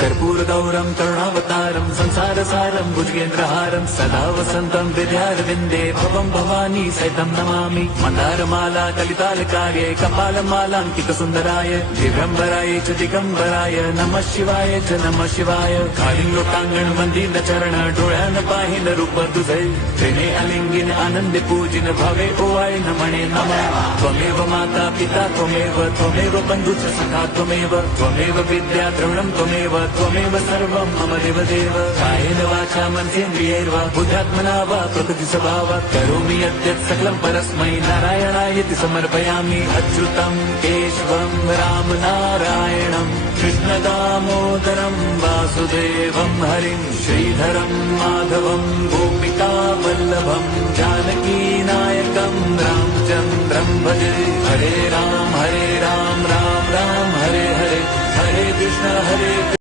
कर्पूरगौरं करुणावतारं संसारसारं भुजगेन्द्रहारं सदा वसन्तं हृदयारविन्दे भवं भवानी सहितं नमामि। मन्दारमाला कलितालकार्ये कपालमालाङ्कितसुन्दराय दिव्यम्बराय च दिगम्बराय नमः शिवाय च नमः शिवाय। कालिं लोकांगण मंदिर चरण डोळ्यान पाहिन रूप तुझे प्रेमे अलिंगिन आनंदे पूजिन भवे ओवाय नमणे नमः। त्वमेव माता पिता त्वमेव बन्धुश्च सखा त्वमेव विद्या द्रविणं त्वमेव सर्वं मम देवदेव। कायेन वाचा मनसेन्द्रियैर्वा बुद्ध्यात्मना वा प्रकृतिस्वभावात् करोमि यद्यत् सकलं परस्मै नारायणायति समर्पयामि। अच्युतं केशवं रामनारायणं कृष्णदामोदरं वासुदेवं हरिं श्रीधरं माधवं गोपिकावल्लभं जानकीनायकं रामचन्द्रं भजे। हरे राम राम राम हरे हरे, हरे कृष्ण हरे